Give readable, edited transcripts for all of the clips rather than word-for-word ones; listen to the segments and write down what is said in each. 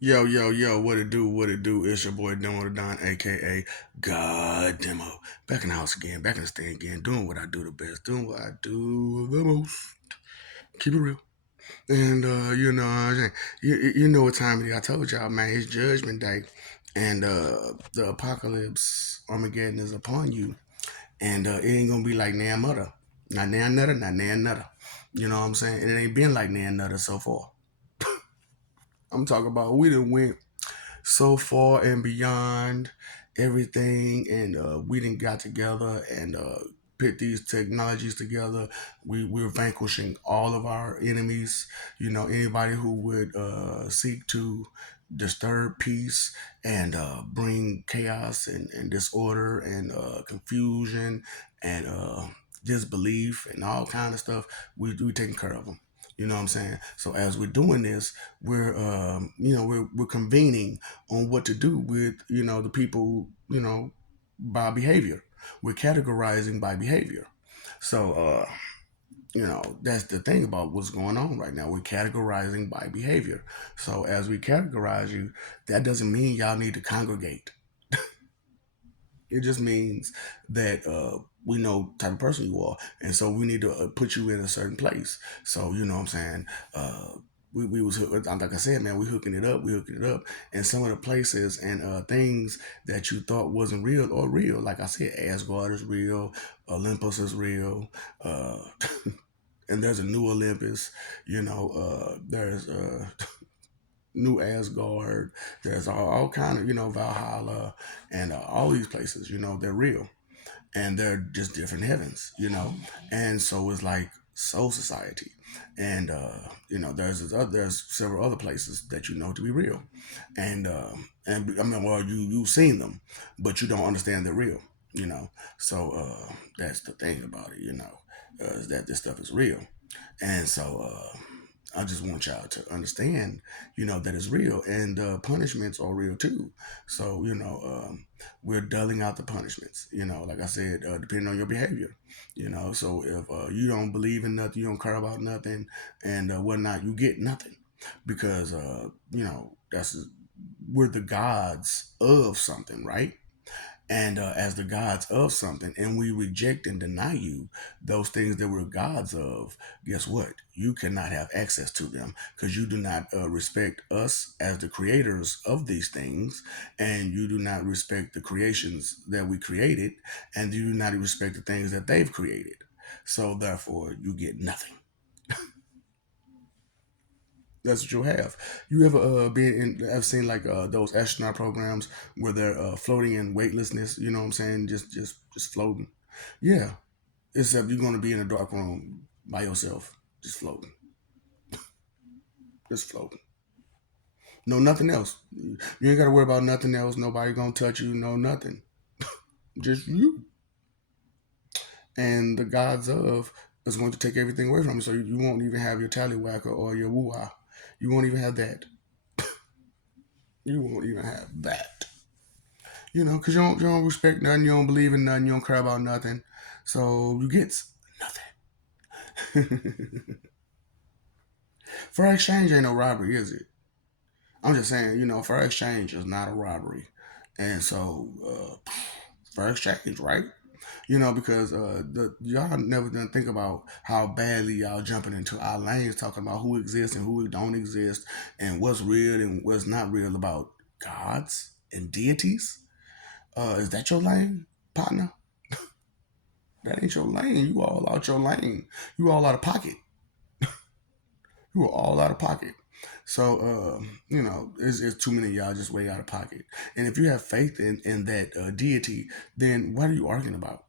Yo, yo, yo, what it do, what it do? It's your boy Demo the Don, aka God Demo. Back in the house again, back in the stand again, doing what I do the best, doing what I do the most. Keep it real. And you know what I'm saying? You know what time it is. I told y'all, man, it's judgment day. And the apocalypse Armageddon is upon you. And it ain't gonna be like Nan Mutter. Not Nan Nutter, not Nan Nutter. You know what I'm saying? And it ain't been like Nan Nutter so far. I'm talking about we done went so far and beyond everything, and we didn't got together and put these technologies together. We're vanquishing all of our enemies. You know, anybody who would seek to disturb peace and bring chaos and disorder and confusion and disbelief and all kind of stuff, we taking care of them. You know what I'm saying? So as we're doing this, we're convening on what to do with the people, by behavior. We're categorizing by behavior. So that's the thing about what's going on right now. We're categorizing by behavior. So as we categorize you, that doesn't mean y'all need to congregate. It just means that we know type of person you are, and so we need to put you in a certain place. So you know what I'm saying. We was like I said, man, we hooking it up, and some of the places and things that you thought wasn't real or real. Like I said, Asgard is real, Olympus is real, uh, and there's a new Olympus. There's New Asgard. There's all kind of Valhalla and all these places. They're real and they're just different heavens. And so it's like Soul Society, and there's several other places that you know to be real, and I mean, well, you've seen them, but you don't understand they're real. So that's the thing about it. Is that this stuff is real, and so. I just want y'all to understand, that it's real, and punishments are real too. So, we're dulling out the punishments. Like I said, depending on your behavior. So if you don't believe in nothing, you don't care about nothing, and whatnot, you get nothing, because that's we're the gods of something, right? And as the gods of something, and we reject and deny you those things that we're gods of, guess what? You cannot have access to them, because you do not respect us as the creators of these things, and you do not respect the creations that we created, and you do not respect the things that they've created. So therefore, you get nothing. That's what you'll have. You ever been in? I've seen like those astronaut programs where they're floating in weightlessness. You know what I'm saying? Just floating. Yeah. Except you're gonna be in a dark room by yourself, just floating, just floating. No, nothing else. You ain't gotta worry about nothing else. Nobody gonna touch you. No, nothing. Just you and the gods of is going to take everything away from you. So you won't even have your tallywhacker or your woo-ah. You won't even have that. You won't even have that. Because you don't respect nothing, you don't believe in nothing, you don't care about nothing. So you get nothing. Fair exchange ain't no robbery, is it? I'm just saying, fair exchange is not a robbery. And so, fair exchange, right? Because y'all never done think about how badly y'all jumping into our lanes, talking about who exists and who don't exist, and what's real and what's not real about gods and deities. Is that your lane, partner? That ain't your lane. You all out your lane. You all out of pocket. You are all out of pocket. So, it's too many of y'all just way out of pocket. And if you have faith in that deity, then what are you arguing about?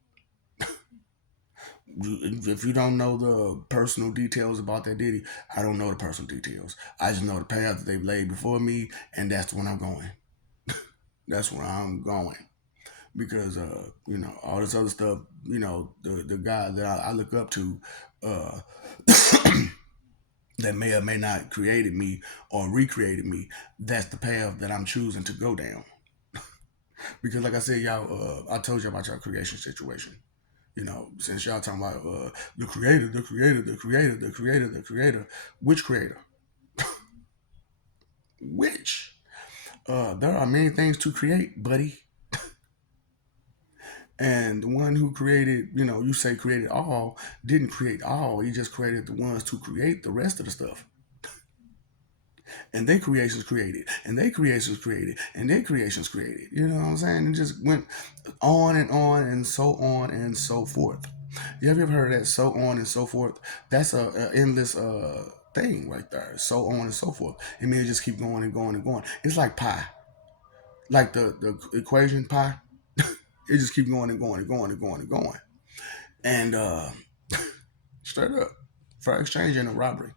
If you don't know the personal details about that deity, I don't know the personal details. I just know the path that they've laid before me, and that's the one I'm going. That's where I'm going. Because all this other stuff, the guy that I look up to, uh that may or may not created me or recreated me, that's the path that I'm choosing to go down. Because like I said, y'all, I told you about your creation situation. Since y'all talking about the creator, the creator, the creator, the creator, the creator, which creator? Which? There are many things to create, buddy. And the one who created, you say created all, didn't create all. He just created the ones to create the rest of the stuff. And their creations created, and their creations created, and their creations created. You know what I'm saying? It just went on, and so on and so forth. You ever heard of that? So on and so forth. That's a endless thing right there. So on and so forth. It means just keep going and going and going. It's like pi, like the equation pi. It just keep going and going and going and going and going. And straight up, for exchange and a robbery.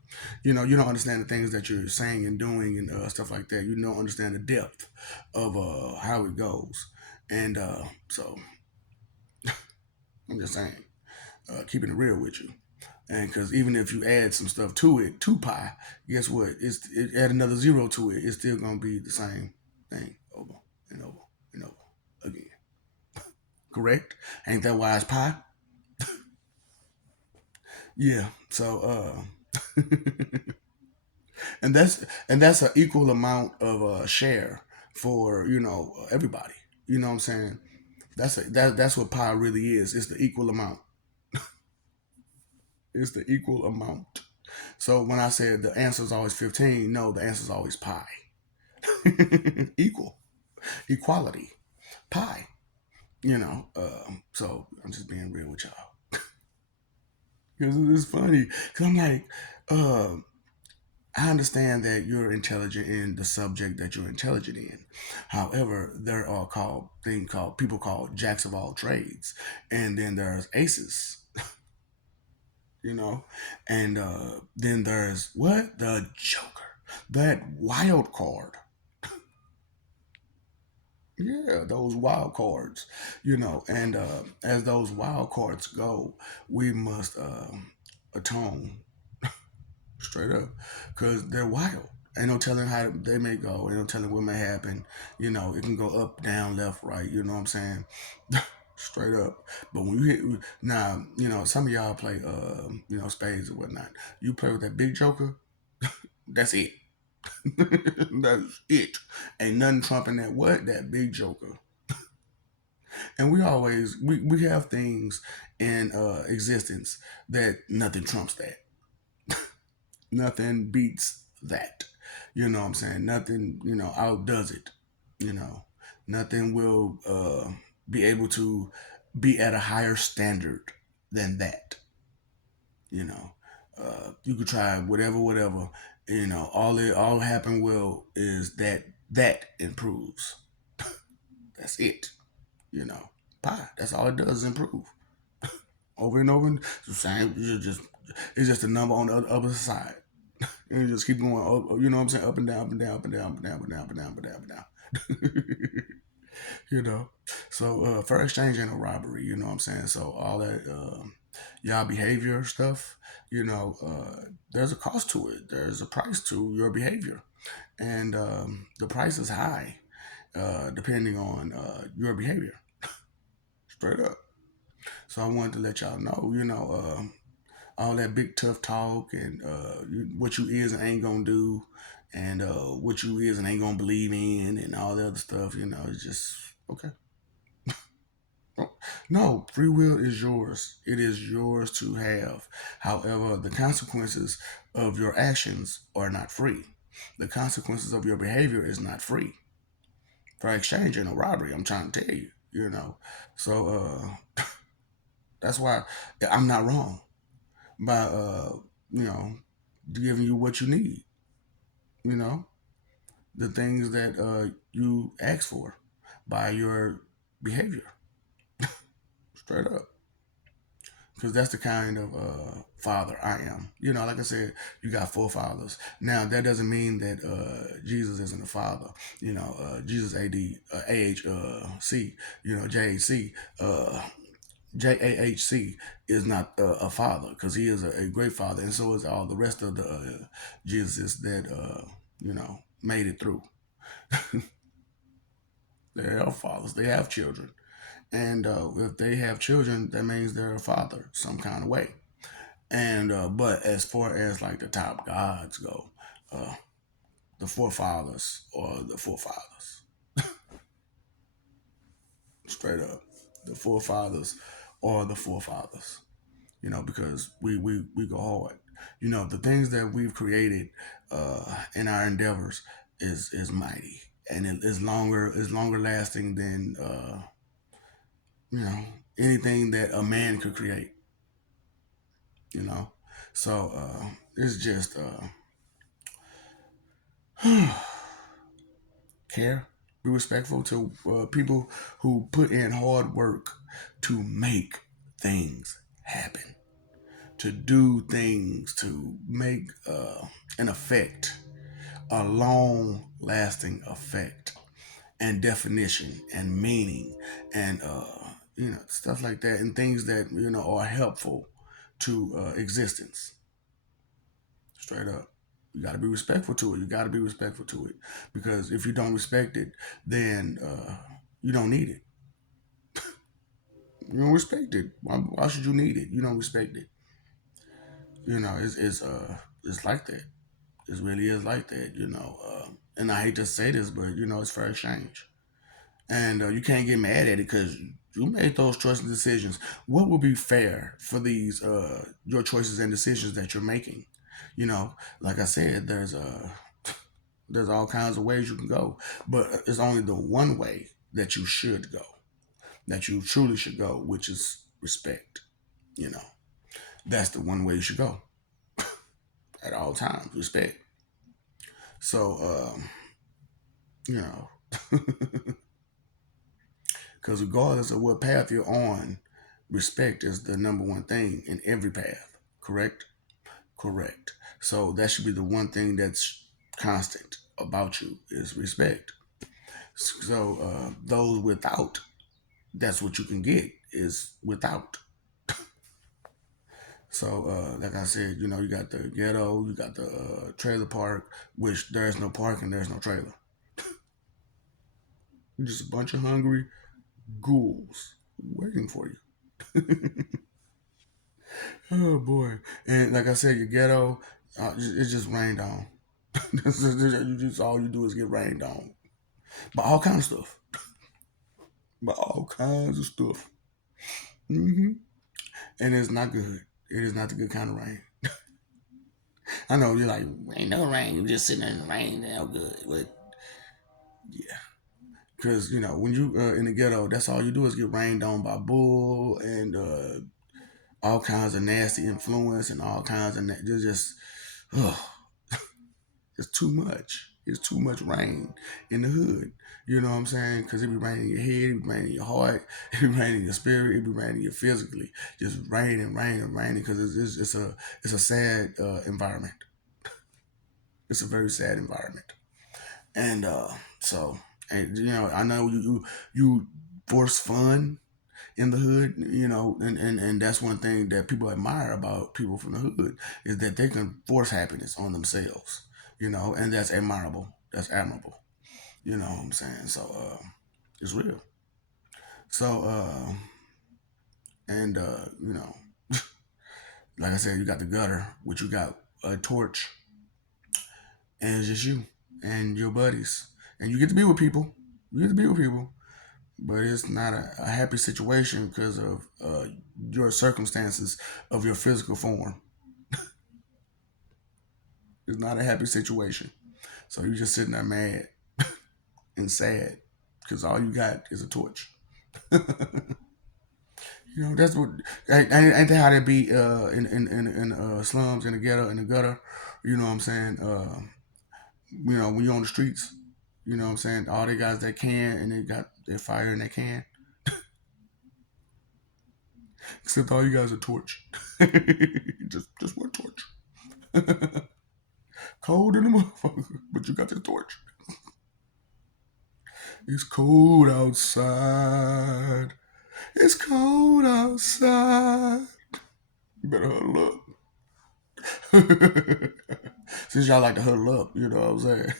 You don't understand the things that you're saying and doing and stuff like that. You don't understand the depth of how it goes. And so I'm just saying, keeping it real with you. And because even if you add some stuff to it, to pi, guess what? Add another zero to it. It's still gonna be the same thing over and over and over again. Correct? Ain't that why it's pi? Yeah. So and that's an equal amount of share for everybody. You know what I'm saying? That's what pi really is. It's the equal amount. It's the equal amount. So when I said the answer is always 15, no, the answer is always pi. Equal, equality, pi. So I'm just being real with y'all because it's funny. Because I'm like, uh, I understand that you're intelligent in the subject that you're intelligent in. However, there are called people called jacks of all trades, and then there's aces, you know, and then there's what the Joker, that wild card. Yeah, those wild cards, and as those wild cards go, we must atone straight up, because they're wild. Ain't no telling how they may go. Ain't no telling what may happen. It can go up, down, left, right. You know what I'm saying? Straight up. But when you hit now, some of y'all play, spades or whatnot. You play with that big joker. That's it. That's it. Ain't nothing trumping that big joker. And we have things in existence that nothing trumps that. Nothing beats that. You know what I'm saying? Nothing, outdoes it. You know, nothing will be able to be at a higher standard than that. You know, you could try whatever, whatever. All happen will is that improves. That's it. You know, pie. That's all it does is improve over and over. It's the same. It's just a number on the other side. And you just keep going up, you know what I'm saying? Up and down, up and down, up and down, up and down, up and down, up and down, up and down, up and down. you know. So for exchange and a robbery, you know what I'm saying? So all that y'all behavior stuff, there's a cost to it. There's a price to your behavior. And the price is high, depending on your behavior. Straight up. So I wanted to let y'all know, all that big tough talk and what you is and ain't gonna do, and what you is and ain't gonna believe in, and all the other stuff. It's just okay. No, free will is yours. It is yours to have. However, the consequences of your actions are not free. The consequences of your behavior is not free. For exchange and a robbery, I'm trying to tell you. So that's why I'm not wrong by you know giving you what you need. You know, the things that you ask for by your behavior, straight up. Because that's the kind of father I am. Like I said, you got four fathers. Now that doesn't mean that Jesus isn't a father. Jesus AHC, JAC, JAHC is not a father, because he is a great father, and so is all the rest of the Jesus that made it through. They have fathers. They have children. And if they have children, that means they're a father some kind of way. And but as far as like the top gods go, uh, the forefathers or the forefathers. Straight up. The forefathers or the forefathers. Because we go hard. The things that we've created in our endeavors is mighty, and it is longer lasting than you know anything that a man could create. You know, so it's just care, be respectful to people who put in hard work to make things happen, to do things, to make an effect, a long lasting effect and definition and meaning and stuff like that, and things that are helpful to existence. Straight up, you got to be respectful to it. You got to be respectful to it, because if you don't respect it, then you don't need it. You don't respect it. Why should you need it? You don't respect it. It's like that. It really is like that. And I hate to say this, but it's fair exchange, and you can't get mad at it because you made those choices and decisions. What would be fair for these your choices and decisions that you're making? Like I said, there's all kinds of ways you can go, but it's only the one way that you should go, that you truly should go, which is respect. You know, that's the one way you should go at all times. Respect. So, you know, because regardless of what path you're on, respect is the number one thing in every path. Correct? Correct. So that should be the one thing that's constant about you is respect. So those without, that's what you can get is without. So like I said, you got the ghetto, you got the trailer park, which there's no parking, there's no trailer. You're just a bunch of hungry ghouls waiting for you. Oh boy! And like I said, your ghetto, it just rained on. You just all you do is get rained on by all kinds of stuff, by all kinds of stuff. hmm And it's not good. It is not the good kind of rain. I know you're like, ain't no rain. You're just sitting in the rain. How good? But yeah, because when you in the ghetto, that's all you do is get rained on by bull and all kinds of nasty influence and all kinds of just ugh, it's too much. It's too much rain in the hood. You know what I'm saying? Because it be raining in your head, it be raining in your heart, it be raining in your spirit, it be raining in you physically. Just raining, raining, raining. Because it's a sad environment. It's a very sad environment. And so, and I know you force fun in the hood, and that's one thing that people admire about people from the hood is that they can force happiness on themselves, and that's admirable. That's admirable. You know what I'm saying? So it's real. So and like I said, you got the gutter, which you got a torch, and it's just you and your buddies, and you get to be with people. You get to be with people, but it's not a happy situation because of your circumstances of your physical form. It's not a happy situation. So you're just sitting there mad and sad because all you got is a torch. That's what ain't that how they be in slums, in the ghetto, in the gutter. You know what I'm saying? When you're on the streets, you know what I'm saying? All they guys that can, and they got their fire and they can. Except all you guys are torch. just one torch. Cold in the motherfucker, but you got this torch. It's cold outside. It's cold outside. You better huddle up. Since y'all like to huddle up, you know what I'm saying?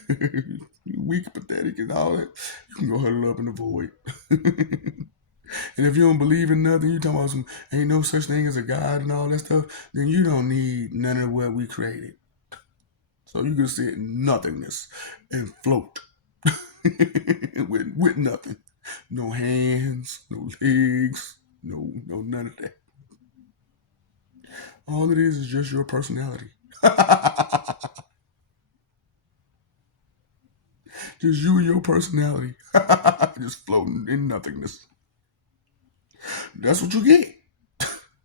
You weak, pathetic, and all that. You can go huddle up in the void. And if you don't believe in nothing, you talking about some ain't no such thing as a God and all that stuff, then you don't need none of what we created. So you can sit in nothingness and float with nothing. No hands, no legs, no none of that. All it is just your personality. Just you and your personality. Just floating in nothingness. That's what you get.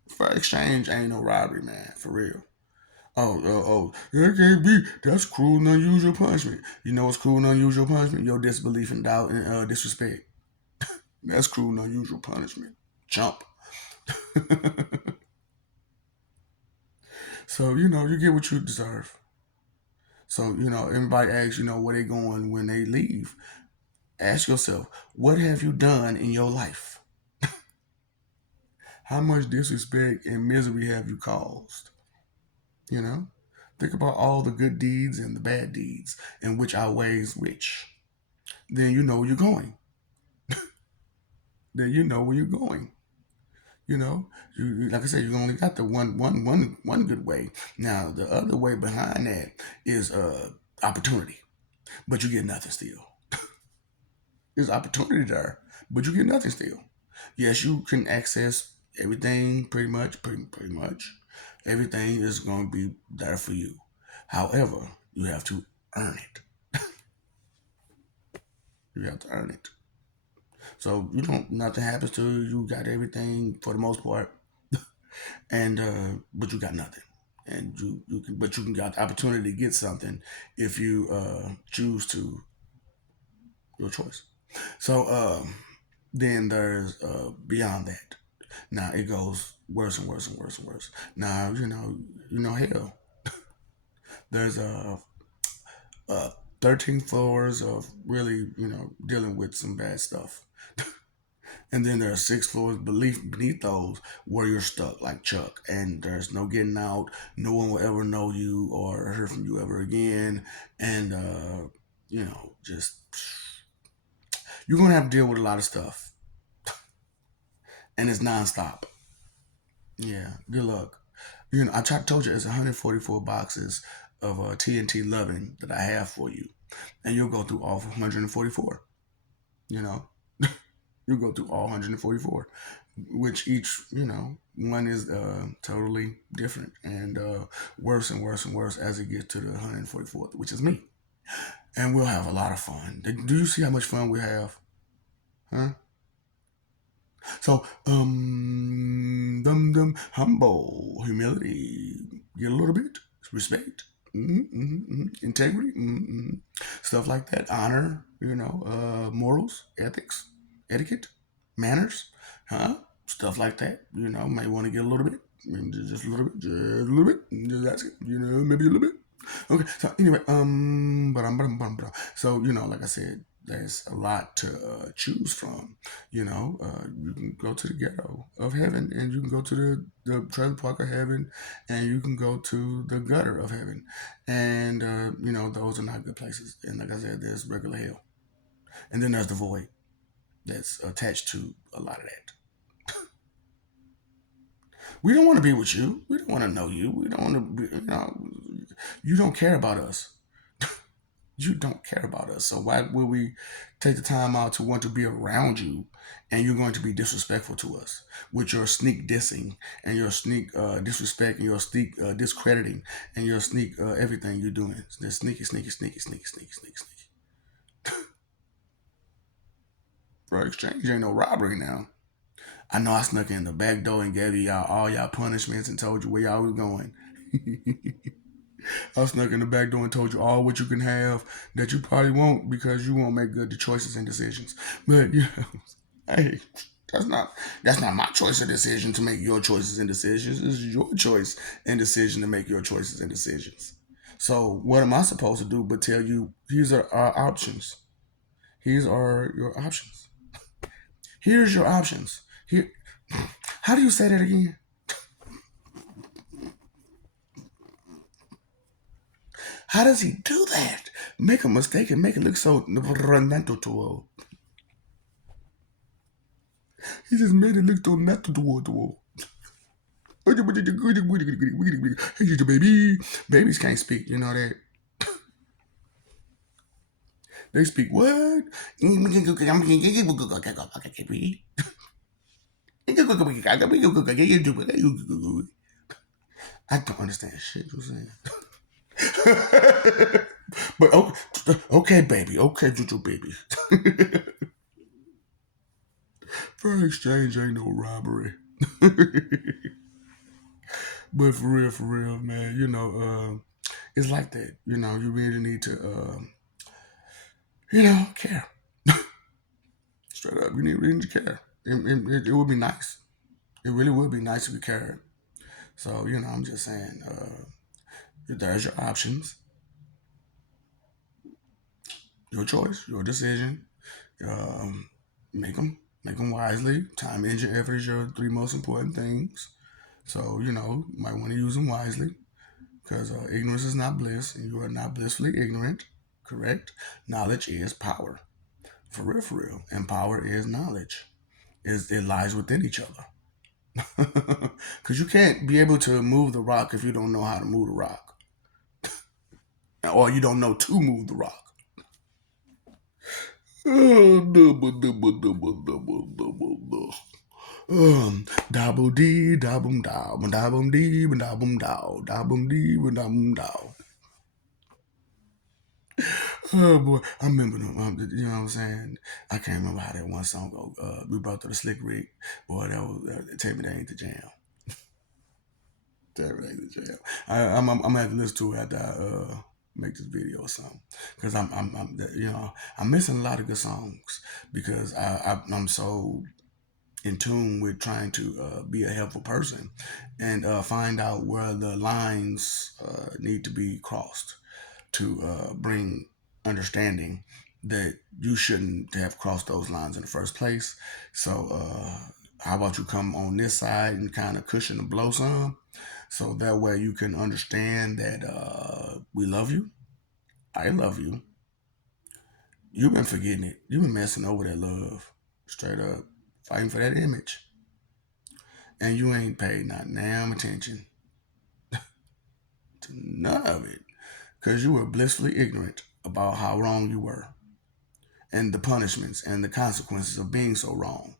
Fair exchange ain't no robbery, man. For real. Oh, that can't be. That's cruel and unusual punishment. You know what's cruel and unusual punishment? Your disbelief and doubt and disrespect. That's cruel and unusual punishment. Chump. So, you get what you deserve. So, everybody asks, where they going when they leave. Ask yourself, what have you done in your life? How much disrespect and misery have you caused? You know? Think about all the good deeds and the bad deeds and which outweighs which. Then you know where you're going. Then you know where you're going. You know, like I said, you only got the one good way. Now the other way behind that is opportunity, but you get nothing still. There's opportunity there, but you get nothing still. Yes, you can access everything pretty much. Everything is going to be there for you. However, you have to earn it. You have to earn it. So you don't nothing happens to you. You got everything for the most part, and but you got nothing. And you can got the opportunity to get something if you choose to your choice. So then there's beyond that. Now it goes worse and worse and worse and worse. Now hell. There's 13 floors of really dealing with some bad stuff. And then there are 6 floors beneath those where you're stuck like Chuck, and there's no getting out. No one will ever know you or hear from you ever again, and just you're gonna have to deal with a lot of stuff, and it's nonstop. Yeah, good luck. Told you it's 144 boxes of TNT loving that I have for you, and you'll go through all 144. You know, you'll go through all 144, which each one is totally different and worse and worse and worse as it gets to the 144th, which is me, and we'll have a lot of fun. Do you see how much fun we have? Huh? So, humble, humility, get a little bit, respect, integrity, stuff like that, honor, morals, ethics, etiquette, manners, huh? Stuff like that, may want to get a little bit, just a little bit, just a little bit, just ask it, maybe a little bit. Okay, so anyway, so like I said, there's a lot to choose from. You can go to the ghetto of heaven, and you can go to the trailer park of heaven, and you can go to the gutter of heaven, and those are not good places. And like I said, there's regular hell, and then there's the void that's attached to a lot of that. We don't want to be with you. We don't want to know you. We don't want to be. You don't care about us. You don't care about us. So why would we take the time out to want to be around you, and you're going to be disrespectful to us with your sneak dissing and your sneak disrespect and your sneak discrediting and your sneak everything you're doing. It's sneaky, sneaky, sneaky, sneaky, sneaky, sneaky, sneaky. Bro, exchange ain't no robbery now. I know I snuck in the back door and gave y'all all y'all punishments and told you where y'all was going. I snuck in the back door and told you all what you can have that you probably won't because you won't make good choices and decisions. But hey, that's not my choice or decision to make your choices and decisions. It's your choice and decision to make your choices and decisions. So what am I supposed to do but tell you these are our options? These are your options. Here's your options. Here, how do you say that again? How does he do that? Make a mistake and make it look so natural. He just made it look so natural. Hey, baby. Babies can't speak, you know that. They speak what? I don't understand shit you're saying. But okay, baby. Okay, Juju baby. Fair exchange ain't no robbery. But for real, man, it's like that. You really need to, care. Straight up, you really need to care. It would be nice. It really would be nice if you cared. So, I'm just saying, there's your options, your choice, your decision. Um, make them wisely. Time, energy, effort is your three most important things. So, might want to use them wisely because ignorance is not bliss, and you are not blissfully ignorant. Correct? Knowledge is power. For real. And power is knowledge. It lies within each other. Because you can't be able to move the rock if you don't know how to move the rock, or you don't know to move the rock. Dabble dee, dabum dow, dabum dee, dabum dow, dabum dee, dabum dow. Oh boy, I remember them. You know what I'm saying? I can't remember how that one song go. We brought to the Slick Rick. Boy, that was tell me that ain't the jam. Tell me that ain't the jam. I'm gonna have to listen to it after I make this video or something. Because I'm missing a lot of good songs because I'm so in tune with trying to be a helpful person and find out where the lines need to be crossed to bring understanding that you shouldn't have crossed those lines in the first place. So, how about you come on this side and kind of cushion the blow some? So that way you can understand that we love you. I love you. You've been forgetting it. You've been messing over that love. Straight up. Fighting for that image. And you ain't paid not damn attention to none of it. Because you were blissfully ignorant about how wrong you were. And the punishments and the consequences of being so wrong.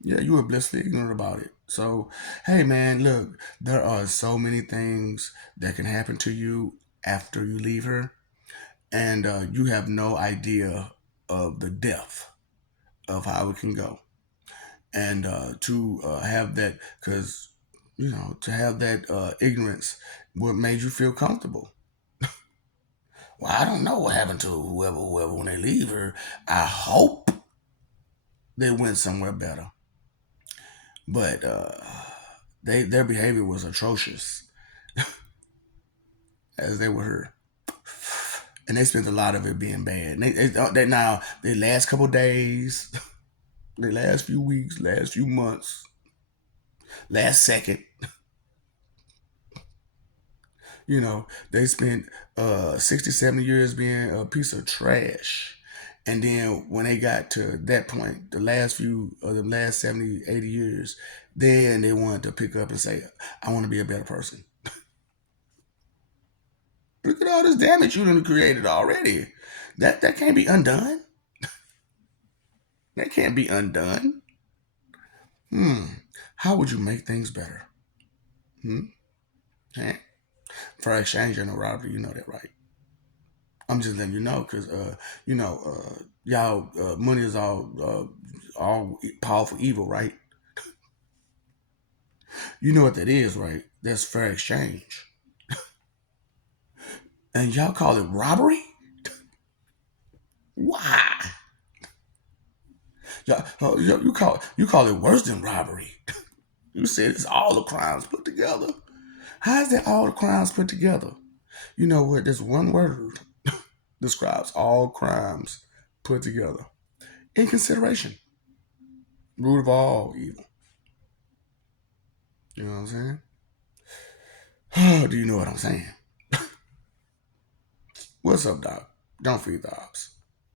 Yeah, you were blissfully ignorant about it. So, hey man, look, there are so many things that can happen to you after you leave her, and you have no idea of the depth of how it can go. And to have that, because to have that ignorance, what made you feel comfortable. Well, I don't know what happened to whoever when they leave her. I hope they went somewhere better. But their behavior was atrocious as they were her, and they spent a lot of it being bad. And they now the last couple days, the last few weeks, last few months, last second, they spent 60, 70 years being a piece of trash. And then when they got to that point, the last few of the last 70, 80 years, then they wanted to pick up and say, I want to be a better person. Look at all this damage you done created already. That can't be undone. That can't be undone. How would you make things better? Eh? For exchange and no robbery, you know that, right? I'm just letting you know because y'all money is all powerful evil, right? You know what that is, right? That's fair exchange, and y'all call it robbery. Why? You call it worse than robbery. You said it's all the crimes put together. How is that all the crimes put together? You know what? This one word describes all crimes put together. Inconsideration. Root of all evil. You know what I'm saying? Do you know what I'm saying? What's up, Doc? Don't feed the ops.